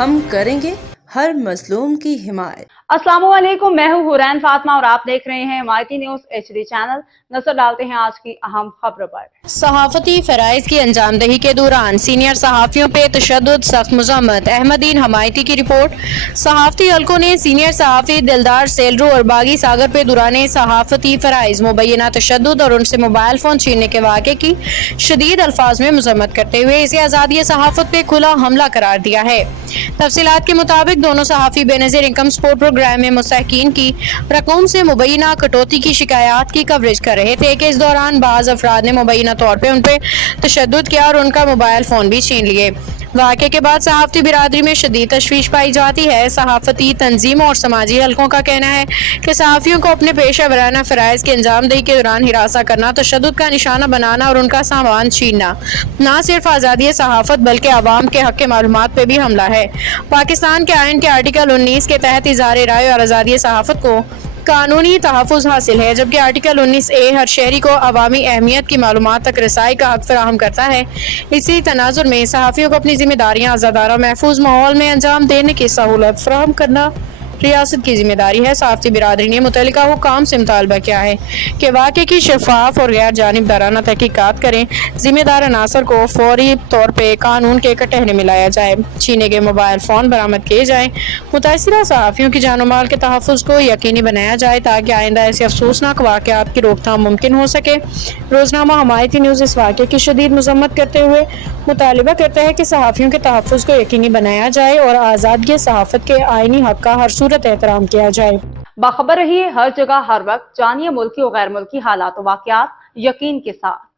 ہم کریں گے ہر مظلوم کی حمایت۔ السلام علیکم، میں ہوں حورین فاطمہ اور آپ دیکھ رہے ہیں حمایتی نیوز HD چینل۔ نظر ڈالتے ہیں آج کی اہم خبروں پر۔ صحافتی فرائض کی انجام دہی کے دوران سینئر صحافیوں پہ تشدد، سخت مذمت۔ احمد دین حمایتی کی رپورٹ۔ صحافتی حلقوں نے سینئر صحافی دلدار سیلرو اور باغی ساگر پہ دوران صحافتی فرائض مبینہ تشدد اور ان سے موبائل فون چھیننے کے واقعے کی شدید الفاظ میں مذمت کرتے ہوئے اسے آزادی صحافت پہ کھلا حملہ قرار دیا ہے۔ تفصیلات کے مطابق دونوں صحافی بے نظیر انکم سپورٹ پروگرام میں مستحقین کی رقوم سے مبینہ کٹوتی کی شکایات کی کوریج کر رہے تھے کہ اس دوران بعض افراد نے مبینہ طور پہ ان پہ تشدد کیا اور ان کا موبائل فون بھی چھین لیے۔ واقعے کے بعد صحافتی برادری میں شدید تشویش پائی جاتی ہے۔ صحافتی تنظیموں اور سماجی حلقوں کا کہنا ہے کہ صحافیوں کو اپنے پیشہ ورانہ فرائض کی انجام دہی کے دوران ہراساں کرنا، تشدد کا نشانہ بنانا اور ان کا سامان چھیننا نہ صرف آزادی صحافت بلکہ عوام کے حق معلومات پہ بھی حملہ ہے۔ پاکستان کے آئین کے آرٹیکل 19 کے تحت اظہار رائے اور آزادی صحافت کو قانونی تحفظ حاصل ہے، جبکہ آرٹیکل 19A ہر شہری کو عوامی اہمیت کی معلومات تک رسائی کا حق فراہم کرتا ہے۔ اسی تناظر میں صحافیوں کو اپنی ذمہ داریاں آزادانہ محفوظ ماحول میں انجام دینے کی سہولت فراہم کرنا ریاست کی ذمہ داری ہے۔ صحافتی برادری نے متعلقہ حکام سے مطالبہ کیا ہے کہ واقعے کی شفاف اور غیر جانبدارانہ تحقیقات کریں، ذمہ دار عناصر کو فوری طور پہ قانون کے کٹہرے میں لایا جائے، چھینے گئے موبائل فون برآمد کیے جائیں، متاثرہ صحافیوں کی جان و مال کے تحفظ کو یقینی بنایا جائے تاکہ آئندہ ایسے افسوسناک واقعات کی روک تھام ممکن ہو سکے۔ روزنامہ حمایتی نیوز اس واقعے کی شدید مذمت کرتے ہوئے مطالبہ کرتا ہے کہ صحافیوں کے تحفظ کو یقینی بنایا جائے اور آزادی صحافت کے آئینی حق کا ہر صورت احترام کیا جائے۔ باخبر رہیے ہر جگہ ہر وقت، جانیے ملکی و غیر ملکی حالات و واقعات یقین کے ساتھ۔